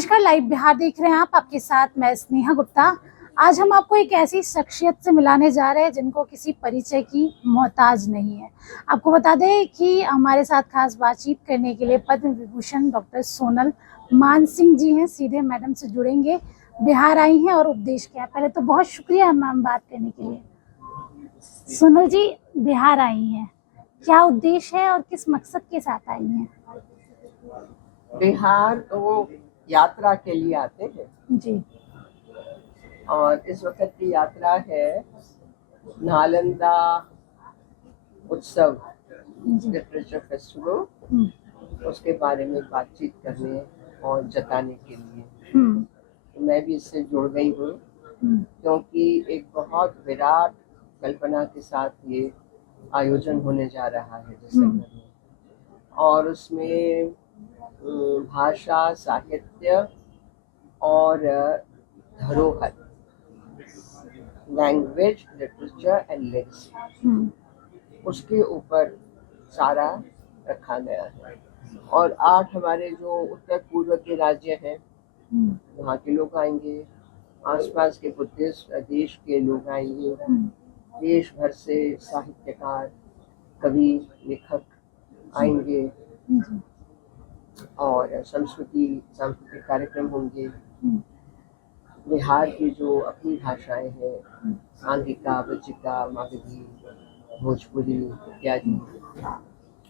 नमस्कार, लाइव बिहार देख रहे हैं आप। आपके साथ मैं स्नेहा गुप्ता। आज हम आपको एक ऐसी शख्सियत से मिलाने जा रहे हैं जिनको किसी परिचय की मोहताज नहीं है। आपको बता दें कि हमारे साथ खास बातचीत करने के लिए पद्म विभूषण डॉक्टर सोनल मान सिंह जी हैं। सीधे मैडम से जुड़ेंगे। बिहार आई हैं और उपदेश क्या है। पहले तो बहुत शुक्रिया मैम बात करने के लिए। सोनल जी बिहार आई हैं, क्या उद्देश्य है और किस मकसद के साथ आई हैं? बिहार तो यात्रा के लिए आते हैं जी। और इस वक्त की यात्रा है नालंदा उत्सव लिटरेचर फेस्टिवल, उसके बारे में बातचीत करने और जताने के लिए। मैं भी इससे जुड़ गई हूँ क्योंकि एक बहुत विराट कल्पना के साथ ये आयोजन होने जा रहा है दिसंबर में, और उसमें भाषा, साहित्य और धरोहर, लैंग्वेज, लिटरेचर एंड लेगेसी, उसके ऊपर सारा रखा गया है। और 8 हमारे जो उत्तर पूर्व के राज्य हैं वहाँ के लोग आएंगे, आसपास के बुद्धिस्ट देश के लोग आएंगे, देश भर से साहित्यकार, कवि, लेखक आएंगे और सांस्कृतिक कार्यक्रम होंगे। बिहार की जो अपनी भाषाएं हैं, आंगिका, बज्जिका, मागधी, भोजपुरी इत्यादि,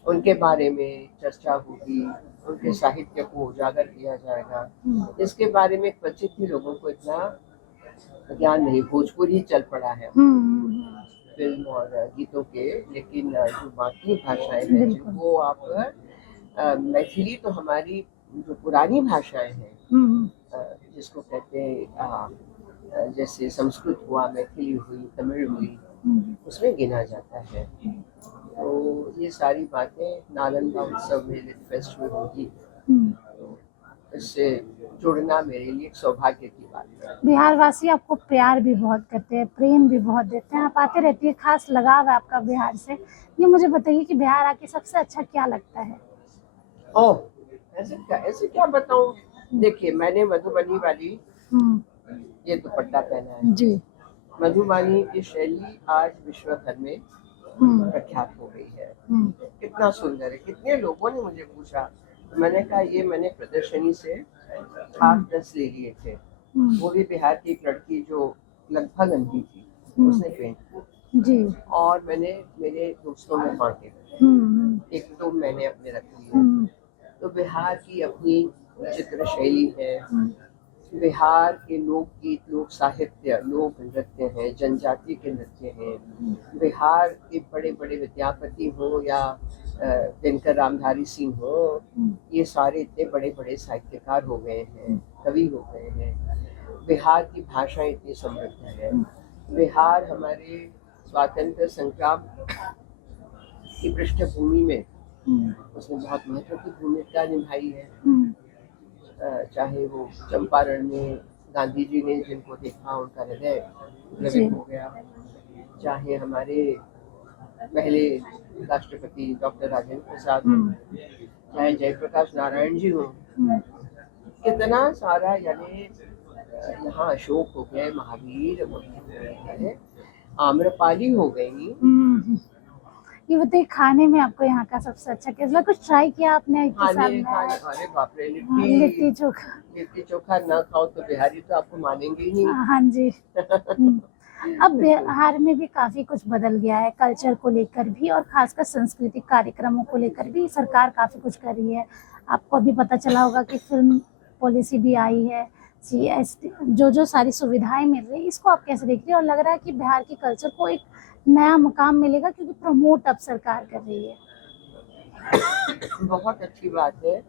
उनके बारे में चर्चा होगी, उनके साहित्य को उजागर किया जाएगा। इसके बारे में क्वचित ही लोगों को इतना ज्ञान नहीं। भोजपुरी चल पड़ा है फिल्म और गीतों के, लेकिन जो बाकी भाषाएं हैं जिनको आप मैथिली तो हमारी जो पुरानी भाषाएं हैं, जिसको कहते हैं जैसे संस्कृत हुआ, मैथिली हुई, तमिल हुई, उसमें गिना जाता है। तो ये सारी बातें नालंदा उत्सव में फेस्ट में होगी, तो इससे जुड़ना मेरे लिए एक सौभाग्य की बात है। बिहार वासी आपको प्यार भी बहुत करते हैं, प्रेम भी बहुत देते हैं, आप आते रहती है, खास लगाव है आपका बिहार से। ये मुझे बताइए कि बिहार आके सबसे अच्छा क्या लगता है? ओह, ऐसे क्या बताऊं। देखिए, मैंने मधुबनी वाली ये दुपट्टा पहना है जी। मधुबनी की शैली आज विश्व भर में प्रख्यात हो गई है। कितना सुंदर है। कितने लोगों ने मुझे पूछा, मैंने कहा ये मैंने प्रदर्शनी से 8-10 ले लिए थे, वो भी बिहार की एक लड़की जो लगभग अंधी थी, उसने पेंट जी। और मैंने मेरे दोस्तों में बांटे, 1-2 मैंने अपने रख लिए। तो बिहार की अपनी चित्र शैली है, बिहार के लोकगीत, लोक साहित्य, लोक नृत्य हैं, जनजाति के नृत्य हैं। बिहार के बड़े बड़े विद्यापति हो या दिनकर रामधारी सिंह हो, ये सारे इतने बड़े बड़े साहित्यकार हो गए हैं, कवि हो गए हैं। बिहार की भाषा इतनी समृद्ध है। बिहार हमारे स्वातंत्र संग्राम की पृष्ठभूमि में उसने बहुत महत्वपूर्ण भूमिका निभाई है। चाहे वो चंपारण में गांधी जी ने जिनको देखा उनका हृदय द्रवित हो गया, चाहे हमारे पहले राष्ट्रपति डॉक्टर राजेंद्र प्रसाद हो, चाहे जयप्रकाश नारायण जी हो, कितना सारा, यानी यहाँ अशोक हो गए, महावीर हो गए, आम्रपाली हो गई। ये बताइए, खाने में आपको यहाँ का सबसे अच्छा क्या लगा? कुछ ट्राई किया आपने? अरे बाप रे, लिट्टी चोखा। लिट्टी चोखा ना खाओ तो बिहारी तो आपको मानेंगे ही नहीं। हाँ जी। अब बिहार में भी काफी कुछ बदल गया है, कल्चर को लेकर भी और खासकर सांस्कृतिक कार्यक्रमों को लेकर भी सरकार काफी कुछ कर रही है। आपको अभी पता चला होगा कि फिल्म पॉलिसी भी आई है, CST, जो सारी सुविधाएं मिल रही है, इसको आप कैसे देख रही है? और लग रहा है कि बिहार के कल्चर को एक नया मुकाम मिलेगा क्योंकि प्रमोट अब सरकार कर रही है। बहुत अच्छी बात है।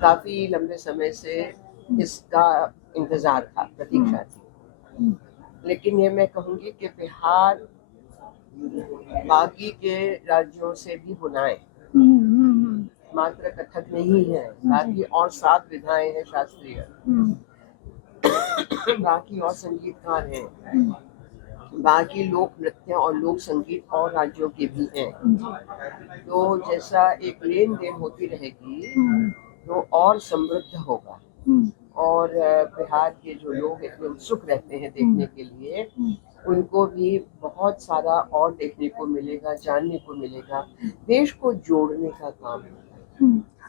काफी लंबे समय से इसका इंतजार था, प्रतीक्षा थी, लेकिन ये मैं कहूँगी कि बिहार बाकी के राज्यों से भी बुनाए, मात्र कथक नहीं है, बाकी और 7 विधाएं हैं शास्त्रीय, बाकी और संगीतकार हैं, बाकी लोक नृत्य और लोक संगीत और राज्यों के भी हैं। तो जैसा एक लेन देन होती रहेगी, वो और समृद्ध होगा। हम्म, और बिहार के जो लोग इतने उत्सुक रहते हैं देखने के लिए, उनको भी बहुत सारा और देखने को मिलेगा, जानने को मिलेगा। देश को जोड़ने का काम है।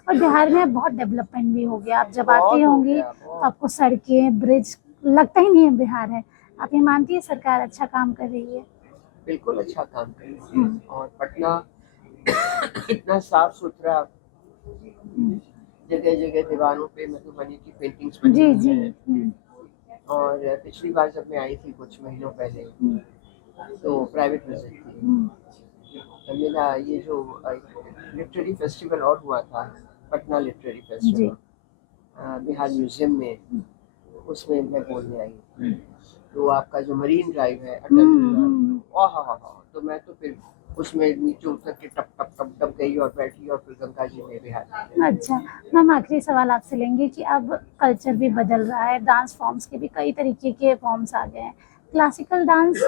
और बिहार में बहुत डेवलपमेंट भी हो गया। आप जब बहुत आती हो होंगी गया, तो बहुत। आपको सड़कें, ब्रिज लगता ही नहीं है बिहार है। आप ये मानती है सरकार अच्छा काम कर रही है? बिल्कुल अच्छा काम कर रही है। और पटना इतना साफ सुथरा, जगह जगह दीवारों पे मधुबनी की पेंटिंग्स बनी जी हुई जी। हैं। और पिछली बार जब मैं आई थी कुछ महीनों पहले, तो प्राइवेट विजिट थी, तो मेरा ये जो लिटरेरी फेस्टिवल और हुआ था, पटना लिटरेरी जी। फेस्टिवल बिहार म्यूजियम में, उसमें मैं बोलने आई। तो आपका जो मरीन ड्राइव है अटल, तो मैं तो फिर उसमें नीचे उतर के टप टप टप टप गई और बैठी और फिर गंगा जी में बिहार। अच्छा मैम, आखिरी सवाल आपसे लेंगे कि अब कल्चर भी बदल रहा है, डांस फॉर्म्स के भी कई तरीके के फॉर्म्स आ गए हैं। क्लासिकल डांस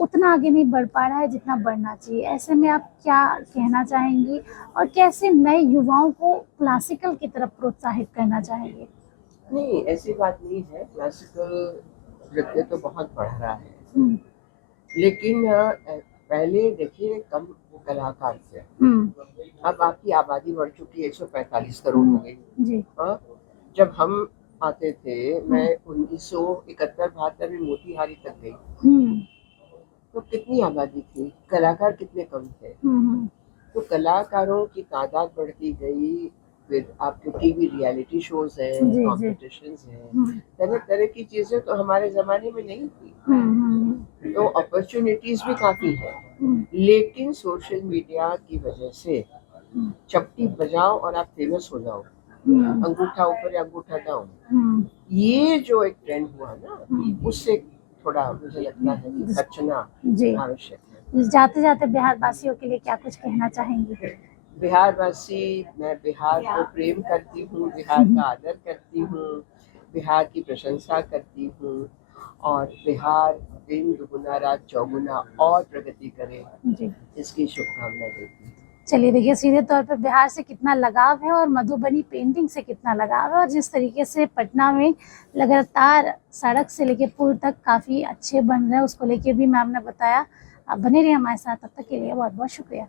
उतना आगे नहीं बढ़ पा रहा है जितना बढ़ना चाहिए। ऐसे में आप क्या कहना चाहेंगी और कैसे नए युवाओं को क्लासिकल की तरफ प्रोत्साहित करना चाहेंगे? नहीं, ऐसी बात नहीं है, क्लासिकल नृत्य तो बहुत बढ़ रहा है, हम्म, लेकिन पहले देखिए कम कलाकार थे। अब आपकी आबादी बढ़ चुकी है, 145 करोड़ हो गई। जी। हाँ, जब हम आते थे, मैं 1971-72 में मोतिहारी तक गई, तो कितनी आबादी थी, कलाकार कितने कम थे। तो कलाकारों की तादाद बढ़ती गई। फिर आपके टीवी रियलिटी शोज हैं, जी, जी। कॉम्पिटिशन्स हैं, तरह तरह की चीजें तो हमारे जमाने में नहीं थी। तो अपॉर्चुनिटीज भी काफी है, लेकिन सोशल मीडिया की वजह से चपटी बजाओ और आप फेमस हो जाओ, अंगूठा ऊपर या अंगूठा डाउन, ये जो एक ट्रेंड हुआ ना, उससे थोड़ा मुझे लगता है कि बचना जी। आवश्यक है। जाते जाते बिहार वासियों के लिए क्या कुछ कहना चाहेंगी? बिहारवासी, मैं बिहार को प्रेम करती हूँ, बिहार का आदर करती हूँ, बिहार की प्रशंसा करती हूँ, और बिहार दिन दुगुना रात चौगुना और प्रगति करे, जी। इसकी शुभकामना देती हूँ। चलिए देखिए, सीधे तौर पर बिहार से कितना लगाव है और मधुबनी पेंटिंग से कितना लगाव है, और जिस तरीके से पटना में लगातार सड़क से लेके पुल तक काफ़ी अच्छे बन रहे हैं, उसको लेके भी मैम ने बताया। आप बने रहिए हमारे साथ, तब तक के लिए बहुत बहुत शुक्रिया।